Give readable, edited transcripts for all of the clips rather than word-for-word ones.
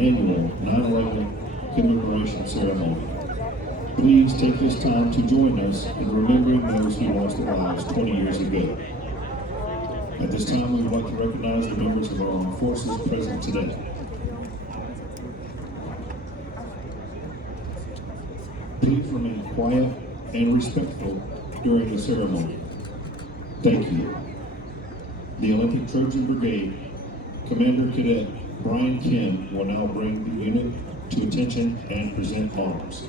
annual 9/11 commemoration ceremony. Please take this time to join us in remembering those who lost their lives 20 years ago. At this time, we would like to recognize the members of our armed forces present today. Please remain quiet and respectful during the ceremony. Thank you. The Olympic Trojan Brigade Commander Cadet Brian Kim will now bring the unit to attention and present arms.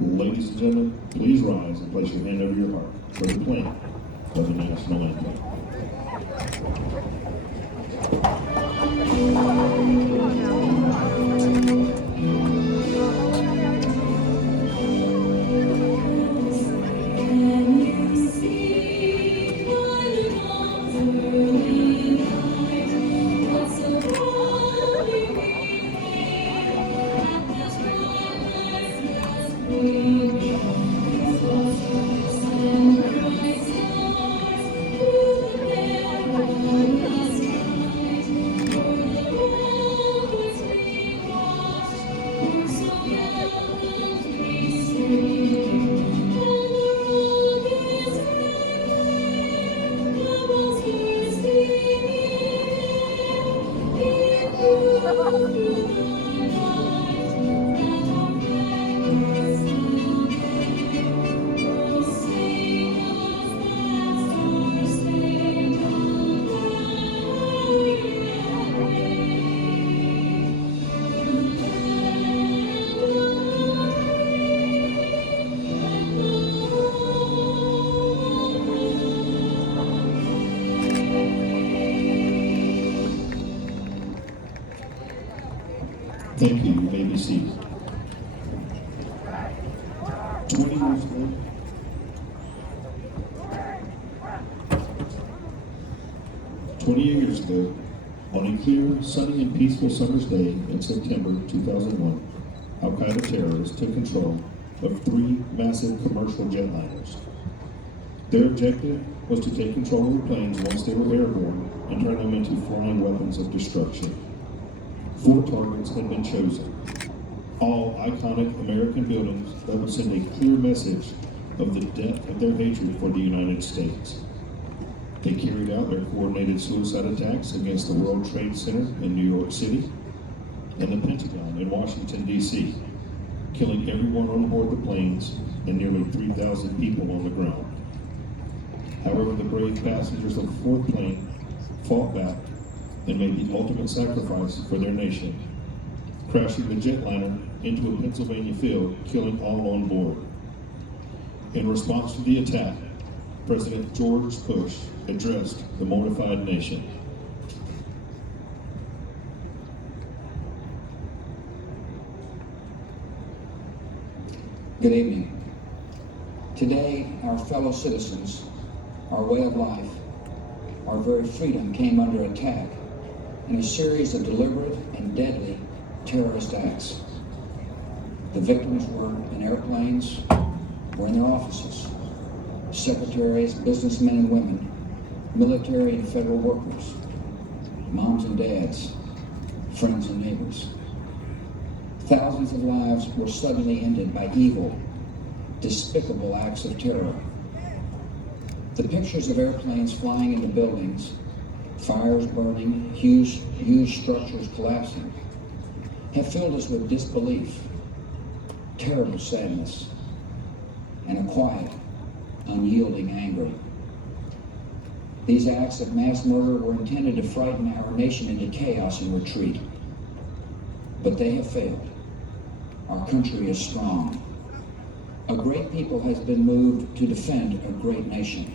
Ladies and gentlemen, please rise and place your hand over your heart for the playing of the national anthem. Thank you. You may be seated. 20 years ago, on a clear, sunny, and peaceful summer's day in September 2001, Al-Qaeda terrorists took control of 3 massive commercial jetliners. Their objective was to take control of the planes once they were airborne and turn them into flying weapons of destruction. 4 targets had been chosen, all iconic American buildings that would send a clear message of the depth of their hatred for the United States. They carried out their coordinated suicide attacks against the World Trade Center in New York City and the Pentagon in Washington, D.C., killing everyone on board the planes and nearly 3,000 people on the ground. However, the brave passengers of the 4th plane fought back and made the ultimate sacrifice for their nation, crashing the jetliner into a Pennsylvania field, killing all on board. In response to the attack, President George Bush addressed the mortified nation. Good evening. Today, our fellow citizens, our way of life, our very freedom came under attack in a series of deliberate and deadly terrorist acts. The victims were in airplanes, were in their offices, secretaries, businessmen and women, military and federal workers, moms and dads, friends and neighbors. Thousands of lives were suddenly ended by evil, despicable acts of terror. The pictures of airplanes flying into buildings, fires burning, huge structures collapsing, have filled us with disbelief, terrible sadness, and a quiet, unyielding anger. These acts of mass murder were intended to frighten our nation into chaos and retreat. But they have failed. Our country is strong. A great people has been moved to defend a great nation.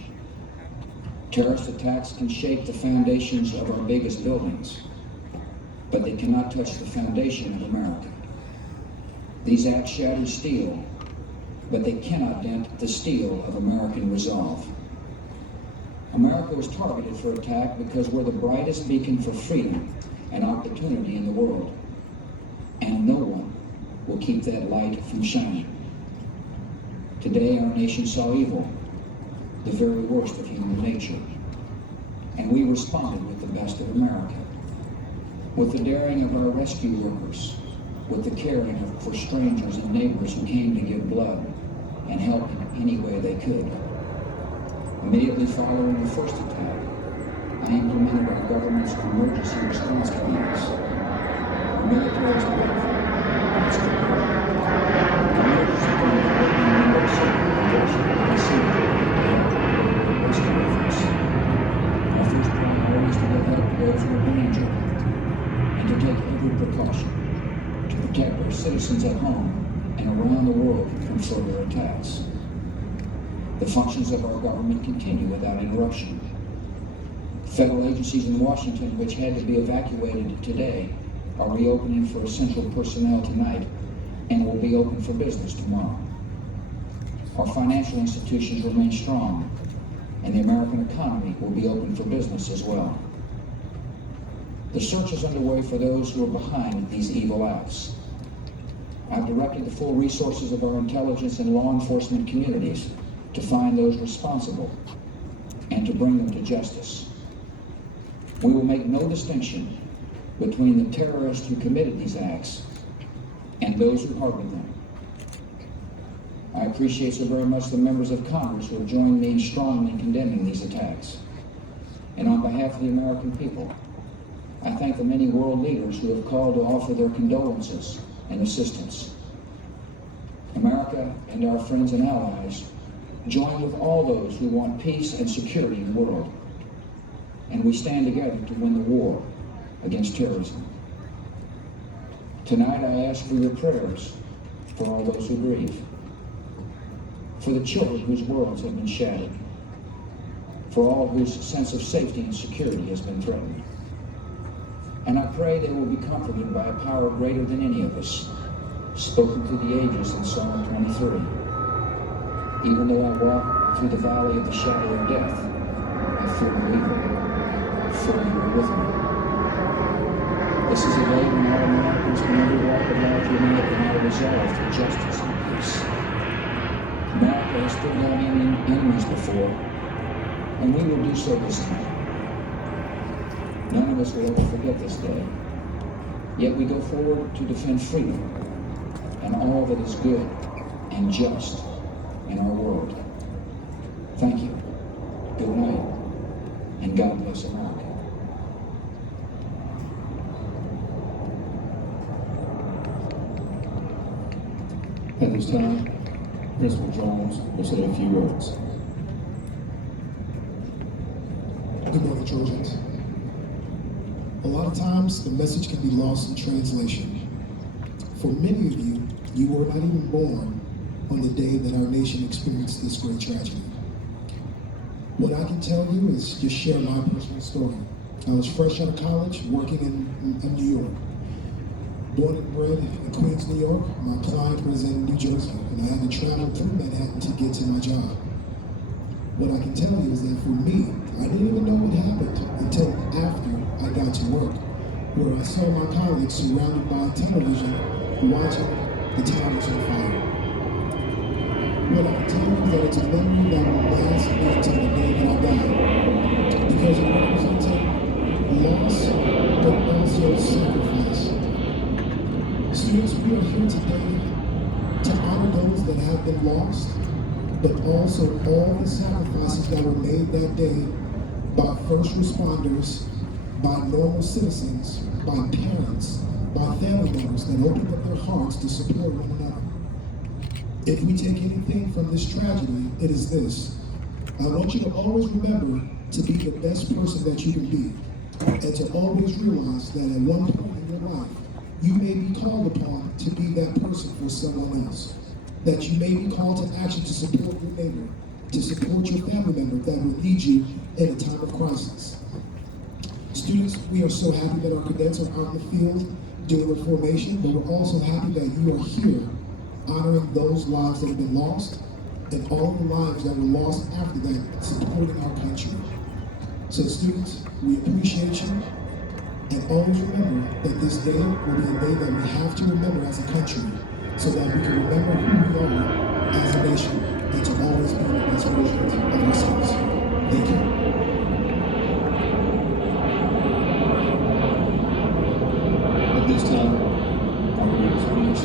Terrorist attacks can shake the foundations of our biggest buildings, but they cannot touch the foundation of America. These acts shatter steel, but they cannot dent the steel of American resolve. America was targeted for attack because we're the brightest beacon for freedom and opportunity in the world. And no one will keep that light from shining. Today, our nation saw evil, the very worst of human nature. And we responded with the best of America, with the daring of our rescue workers, with the caring for strangers and neighbors who came to give blood and help in any way they could. Immediately following the first attack, I implemented our government's emergency response plans. Our military is powerful and it's prepared. The emergency plans are working in New York City and Washington, D.C. to help coordinate rescue efforts. Our first priority is to get help to those who are in danger and to take every precaution to protect our citizens at home and around the world from further attacks. The functions of our government continue without interruption. Federal agencies in Washington, which had to be evacuated today, are reopening for essential personnel tonight and will be open for business tomorrow. Our financial institutions remain strong, and the American economy will be open for business as well. The search is underway for those who are behind these evil acts. I've directed the full resources of our intelligence and law enforcement communities to find those responsible and to bring them to justice. We will make no distinction between the terrorists who committed these acts and those who harbored them. I appreciate so very much the members of Congress who have joined me in strongly condemning these attacks. And on behalf of the American people, I thank the many world leaders who have called to offer their condolences and assistance. America and our friends and allies join with all those who want peace and security in the world. And we stand together to win the war against terrorism. Tonight I ask for your prayers for all those who grieve, for the children whose worlds have been shattered, for all whose sense of safety and security has been threatened. And I pray they will be comforted by a power greater than any of us, spoken through the ages in Psalm 23. Even though I walk through the valley of the shadow of death, I fear no evil, for you are with me. This is a day when all Americans from every walk of life unite in our resolve for justice and peace. America has stood down enemies before, and we will do so this time. None of us will ever forget this day, yet we go forward to defend freedom and all that is good and just in our world. Thank you. Good night, and God bless America. At this time, Principal Jones will say a few words. Good morning, Trojans. A lot of times, the message can be lost in translation. For many of you, you were not even born on the day that our nation experienced this great tragedy. What I can tell you is just share my personal story. I was fresh out of college, working in New York. Born and bred in Queens, New York, my client was in New Jersey, and I had to travel through Manhattan to get to my job. What I can tell you is that for me, I didn't even know what happened until after I got to work, where I saw my colleagues surrounded by television watching the towers on fire. What I can tell you is that it's a memory that will last me until the day that I die, because it represented loss, but also sacrifice. Students, we are here today to honor those that have been lost, but also all the sacrifices that were made that day by first responders, by normal citizens, by parents, by family members that opened up their hearts to support one another. If we take anything from this tragedy, it is this. I want you to always remember to be the best person that you can be, and to always realize that at one point in your life, you may be called upon to be that person for someone else. That you may be called to action to support your neighbor, to support your family member that will need you in a time of crisis. Students, we are so happy that our cadets are out in the field doing the formation, but we're also happy that you are here honoring those lives that have been lost and all the lives that were lost after that, supporting our country. So students, we appreciate you, and always remember that this day will be a day that we have to remember as a country, so that we can remember who we are as a nation, and to always be the best versions of ourselves. Thank you. At this time, our reading speech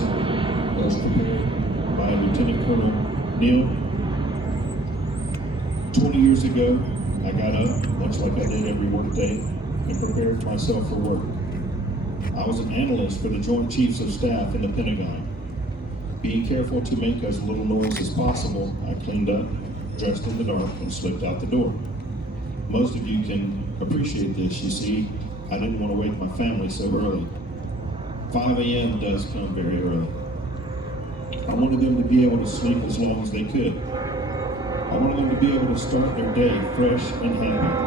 was prepared by Lieutenant Colonel Neal. 20 years ago, I got up, much like I did every workday, and prepared myself for work. I was an analyst for the Joint Chiefs of Staff in the Pentagon. Being careful to make as little noise as possible, I cleaned up, dressed in the dark, and slipped out the door. Most of you can appreciate this. You see, I didn't want to wake my family so early. 5 a.m. does come very early. I wanted them to be able to sleep as long as they could. I wanted them to be able to start their day fresh and happy.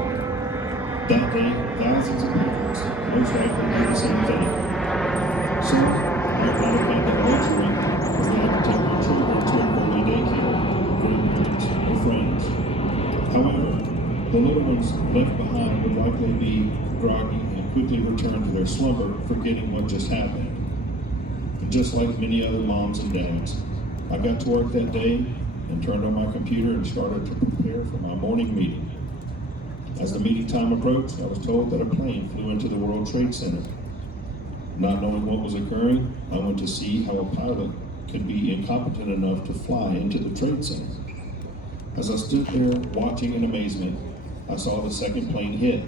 That day, thousands of parents most likely did the same thing. So, I might have had the luxury of getting to take my children to an early daycare, grandparents, or friends. However, the little ones left behind would likely be groggy and quickly return to their slumber, forgetting what just happened. And just like many other moms and dads, I got to work that day and turned on my computer and started to prepare for my morning meeting. As the meeting time approached, I was told that a plane flew into the World Trade Center. Not knowing what was occurring, I went to see how a pilot could be incompetent enough to fly into the Trade Center. As I stood there watching in amazement, I saw the second plane hit.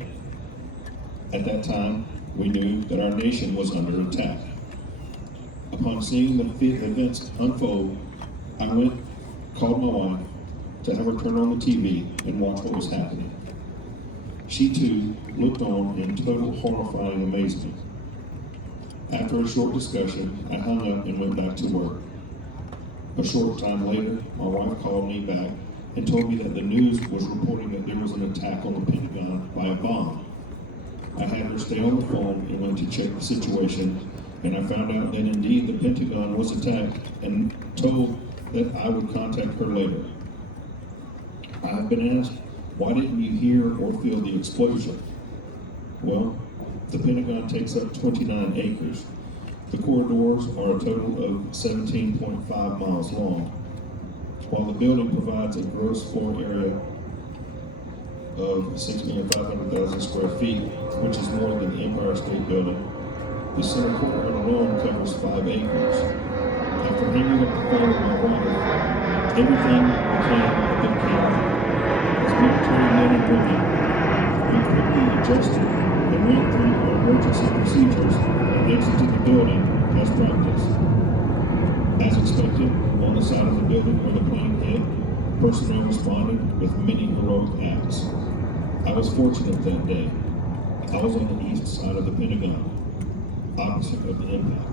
At that time, we knew that our nation was under attack. Upon seeing the events unfold, I called my wife to have her turn on the TV and watch what was happening. She too looked on in total horrifying amazement. After a short discussion, I hung up and went back to work. A short time later, my wife called me back and told me that the news was reporting that there was an attack on the Pentagon by a bomb. I had her stay on the phone and went to check the situation, and I found out that indeed the Pentagon was attacked and told that I would contact her later. I've been asked, why didn't you hear or feel the explosion? Well, the Pentagon takes up 29 acres. The corridors are a total of 17.5 miles long. While the building provides a gross floor area of 6,500,000 square feet, which is more than the Empire State Building, the center courtyard alone covers 5 acres. After hanging up the phone with my wife, everything became a bit chaotic. As military men and women, we quickly adjusted and went through our emergency procedures and exited the building as practice. As expected, on the side of the building where the plane hit, personnel responded with many heroic acts. I was fortunate that day. I was on the east side of the Pentagon, opposite of the impact.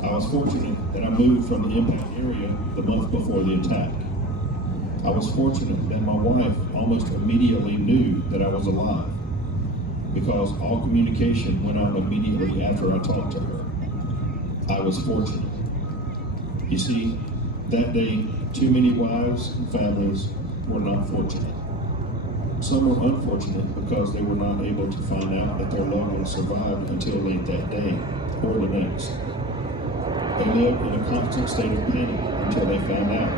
I was fortunate that I moved from the impact area the month before the attack. I was fortunate that my wife almost immediately knew that I was alive, because all communication went out immediately after I talked to her. I was fortunate. You see, that day, too many wives and families were not fortunate. Some were unfortunate because they were not able to find out that their loved ones survived until late that day or the next. They lived in a constant state of panic until they found out.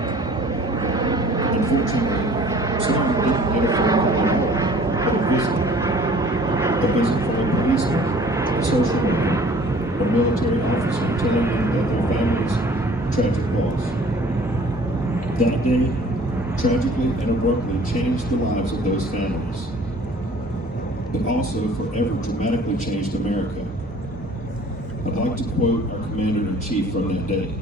Unfortunately, some didn't get a phone call at all, but a visit. A visit from a policeman, a social worker, a military officer telling them that their family's tragic loss. That day, tragically and abruptly changed the lives of those families. It also forever dramatically changed America. I'd like to quote our Commander-in-Chief from that day.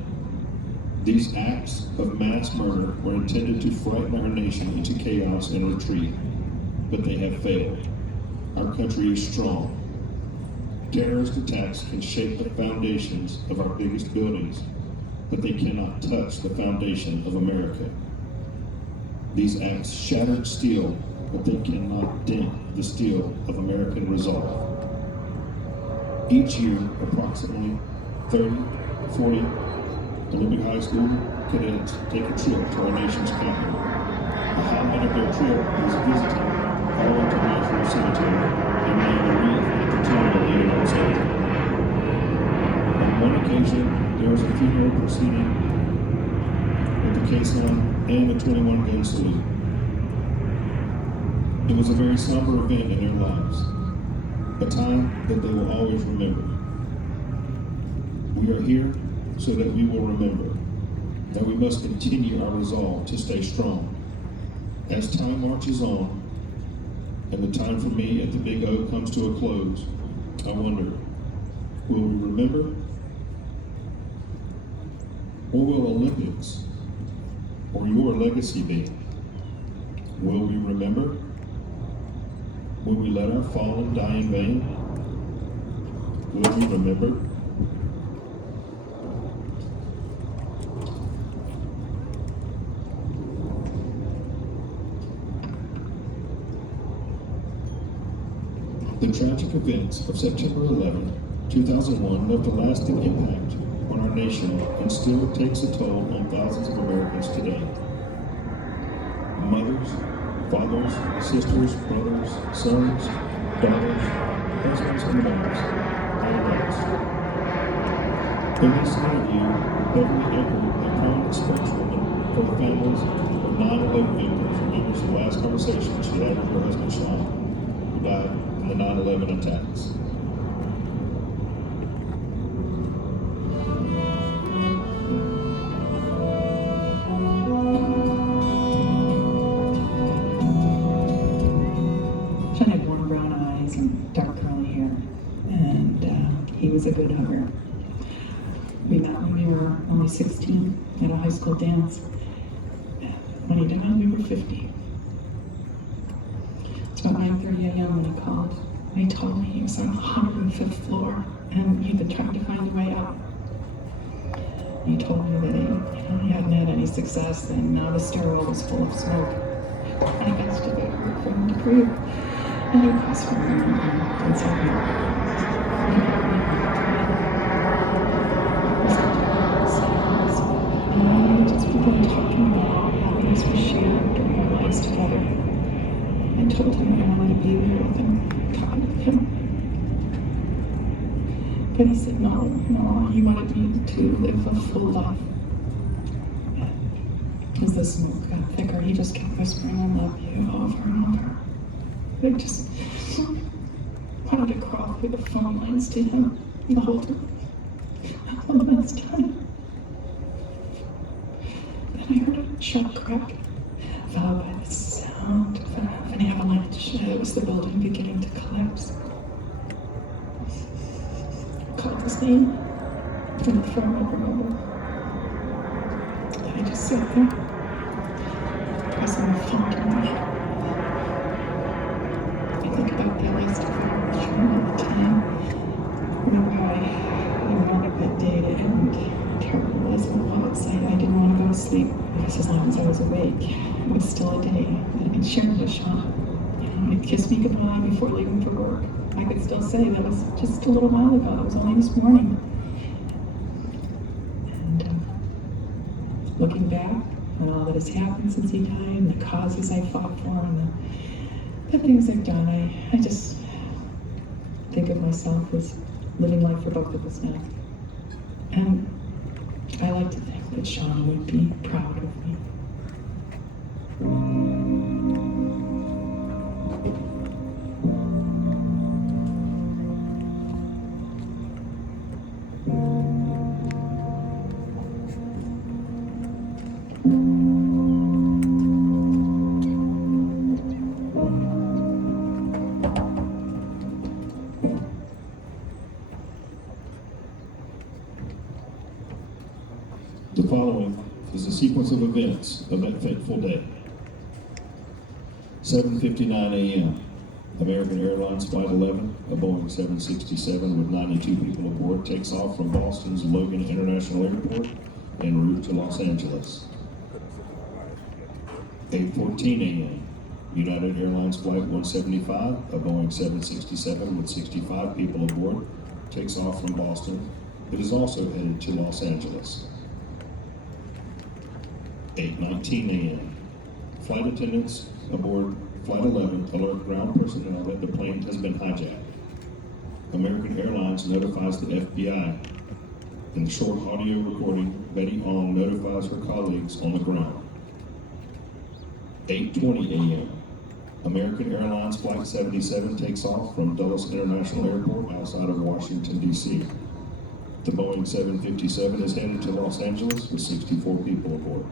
These acts of mass murder were intended to frighten our nation into chaos and retreat, but they have failed. Our country is strong. Terrorist attacks can shake the foundations of our biggest buildings, but they cannot touch the foundation of America. These acts shattered steel, but they cannot dent the steel of American resolve. Each year, approximately 30, 40 Olympic high school cadets take a trip to our nation's capital. The highlight of their trip is visiting all into Nashville Cemetery and laying a wreath at the tomb of Leonard Sanders. On one occasion, there was a funeral proceeding with the case line and the 21-gun salute. It was a very somber event in their lives, a time that they will always remember. We are here so that we will remember that we must continue our resolve to stay strong. As time marches on and the time for me at the Big O comes to a close, I wonder, will we remember? Or will Olympics or your legacy be? Will we remember? Will we let our fallen die in vain? Will we remember? The tragic events of September 11, 2001 left a lasting impact on our nation and still takes a toll on thousands of Americans today. Mothers, fathers, sisters, brothers, sons, daughters, husbands, and wives, all lost. In this interview, Beverly Eckert, a prominent spokeswoman for the families of 9/11 victims, remembers the last conversation she had with her husband Sean, who died in the 9/11 attacks. Sean had warm brown eyes and dark curly hair, and he was a good hugger. We met when we were only 16 at a high school dance. When he died, we were 50. It's about 9:30 a.m. when he called. And he told me he was on the 105th floor, and he'd been trying to find a way out. And he told me that he hadn't had any success, and now the stairwell was full of smoke. And he asked if it would for him to breathe. And he pressed for him and said, and we just began talking about all the happiness we shared during our lives together. I told him I wanted to be there with him, talking with him. But he said no, he wanted me to live a full life. As the smoke got thicker, he just kept whispering, I love you, over and over. I just wanted to crawl through the phone lines to him and hold him one last time. Then I heard a sharp crack, followed by the sound of an avalanche. It was the building beginning to collapse. I called his name from the phone, I remember. And I just sat there, pressing the phone to me. I think about that last time all the time. Remember how I wanted that day to end. Terrible it was and how excited I didn't want to go to sleep. Because as long as I was awake, it was still a day. And sharing with Sean. He'd kiss me goodbye before leaving for work. I could still say that was just a little while ago. It was only this morning. And looking back on all that has happened since he died, and the causes I fought for, and the things I've done, I just think of myself as living life for both of us now. And I like to think that Sean would be proud of me. The following is a sequence of events of that fateful day. 7:59 a.m. American Airlines Flight 11, a Boeing 767 with 92 people aboard, takes off from Boston's Logan International Airport en route to Los Angeles. 8:14 a.m. United Airlines Flight 175, a Boeing 767 with 65 people aboard, takes off from Boston. It is also headed to Los Angeles. 8:19 a.m. Flight attendants aboard Flight 11 alert ground personnel that the plane has been hijacked. American Airlines notifies the FBI. In the short audio recording, Betty Ong notifies her colleagues on the ground. 8:20 a.m. American Airlines Flight 77 takes off from Dulles International Airport outside of Washington, D.C. The Boeing 757 is headed to Los Angeles with 64 people aboard.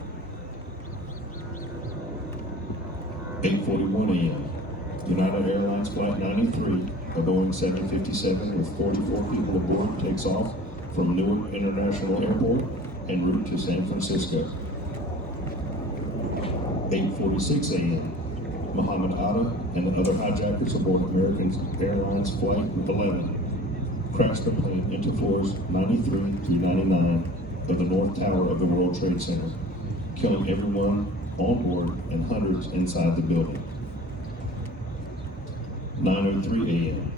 8:41 a.m. United Airlines Flight 93, a Boeing 757 with 44 people aboard, takes off from Newark International Airport en route to San Francisco. 8:46 a.m. Muhammad Atta and the other hijackers aboard American Airlines Flight 11 crashed the plane into floors 93 through 99 of the North Tower of the World Trade Center, killing everyone on board and hundreds inside the building. 9:03 a.m.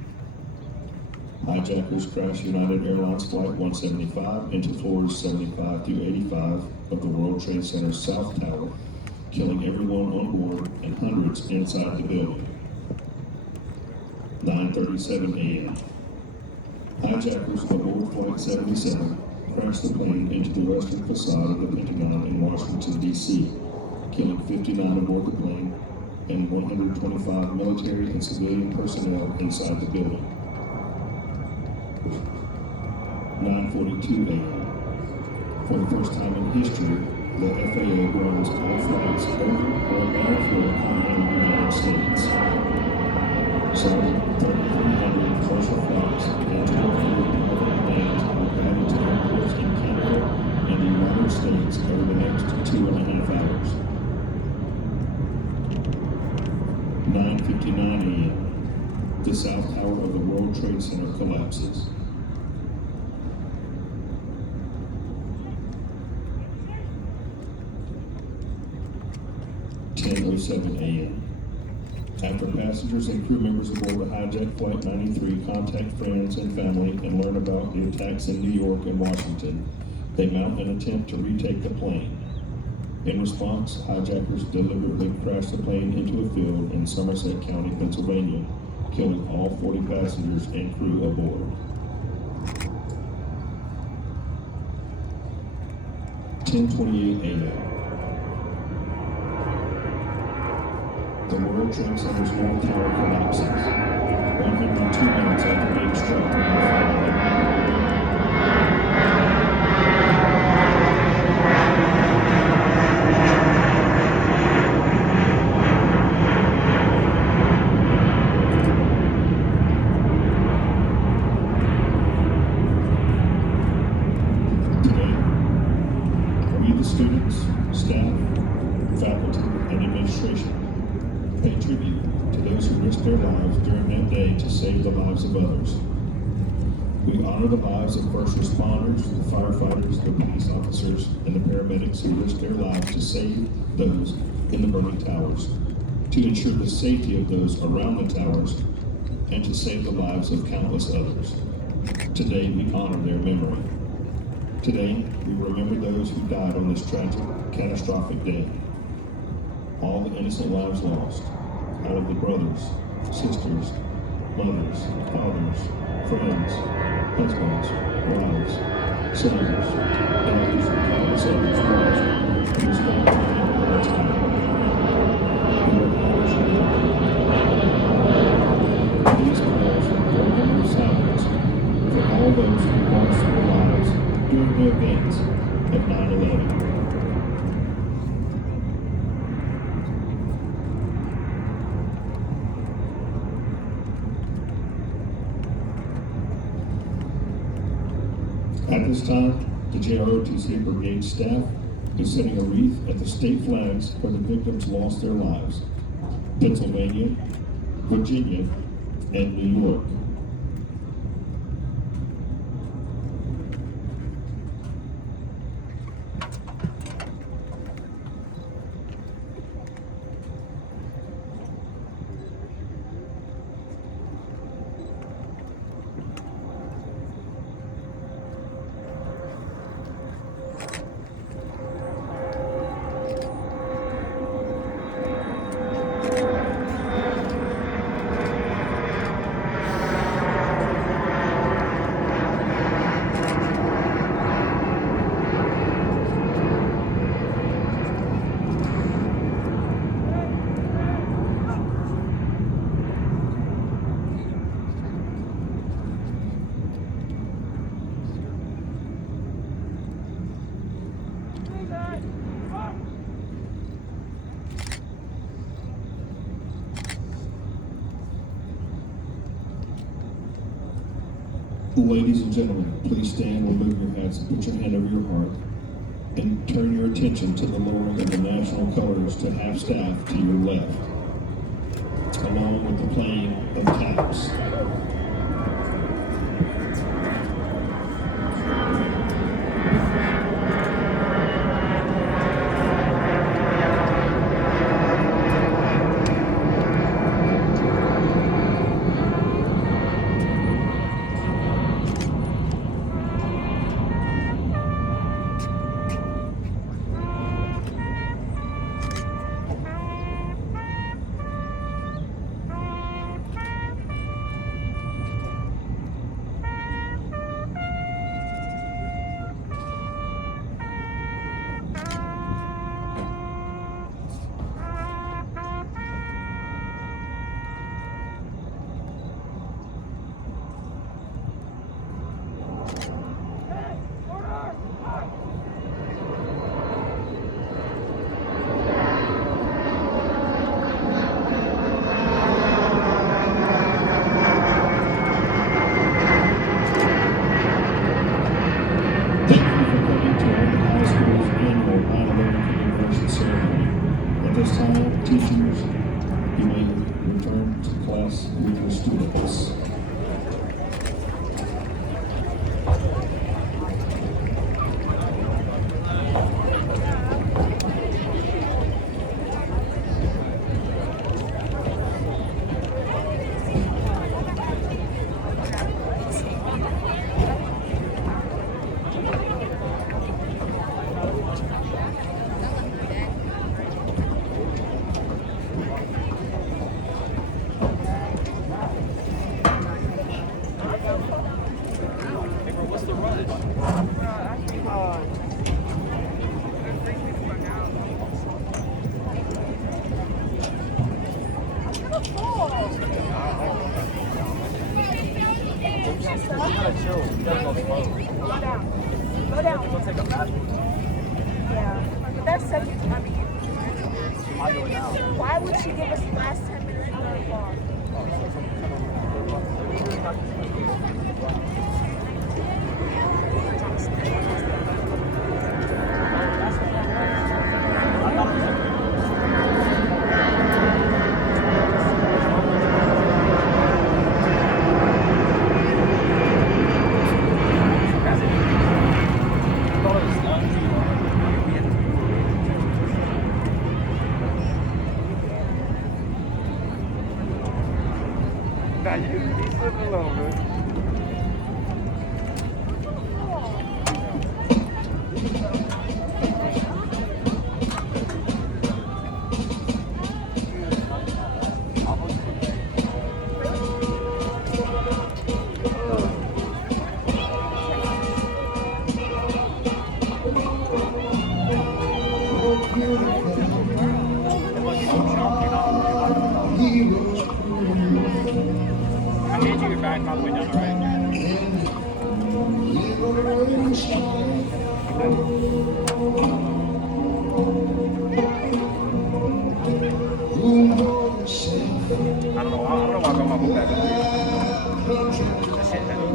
Hijackers crashed United Airlines Flight 175 into floors 75 through 85 of the World Trade Center's South Tower, killing everyone on board and hundreds inside the building. 9:37 a.m. Hijackers aboard Flight 77 crashed the plane into the western facade of the Pentagon in Washington, D.C., killing 59 aboard the plane and 125 military and civilian personnel inside the building. 9:42 a.m. For the first time in history, the FAA grounds all flights over or above the continental United States. Some 3,300 commercial flights and 1,200 private planes are guided to airports in Canada and the United States over the next 2.5 hours. 9:59 a.m. The South Tower of the World Trade Center collapses. 10:07 a.m. After passengers and crew members aboard the hijacked Flight 93 contact friends and family and learn about the attacks in New York and Washington, they mount an attempt to retake the plane. In response, hijackers deliberately crashed the plane into a field in Somerset County, Pennsylvania, killing all 40 passengers and crew aboard. 10:28 a.m. The World Trade Center's North Tower collapses, 102 minutes after being struck on Friday. Today, we the students, staff, faculty, and administration pay tribute to those who risked their lives during that day to save the lives of others. We honor the lives of first responders, the firefighters, the police officers, and the paramedics who risked their lives to save those in the burning towers, to ensure the safety of those around the towers, and to save the lives of countless others. Today, we honor their memory. Today, we remember those who died on this tragic, catastrophic day. All the innocent lives lost, all of the brothers, sisters, mothers, fathers, friends, husbands, wives, sons, daughters, and countless others lost in this long time. These prayers are a moment of silence for all those who lost their lives during the events of 9/11. At this time, the JROTC Brigade staff is setting a wreath at the state flags where the victims lost their lives: Pennsylvania, Virginia, and New York. Ladies and gentlemen, please stand, remove your hats, and put your hand over your heart, and turn your attention to the lowering of the national colors to half-staff to your left, along with the playing of taps. Thank you for coming to Lincoln High School's annual 9/11 commemoration ceremony. At this time, teachers, you may return to class with your students. Go down. Yeah. But that's such, I mean, why would she give us the last 10 minutes of the vlog? Nah, you slipping along, man. I need you to back all the way down, all right? I don't know why I got my book back. That shit heavy.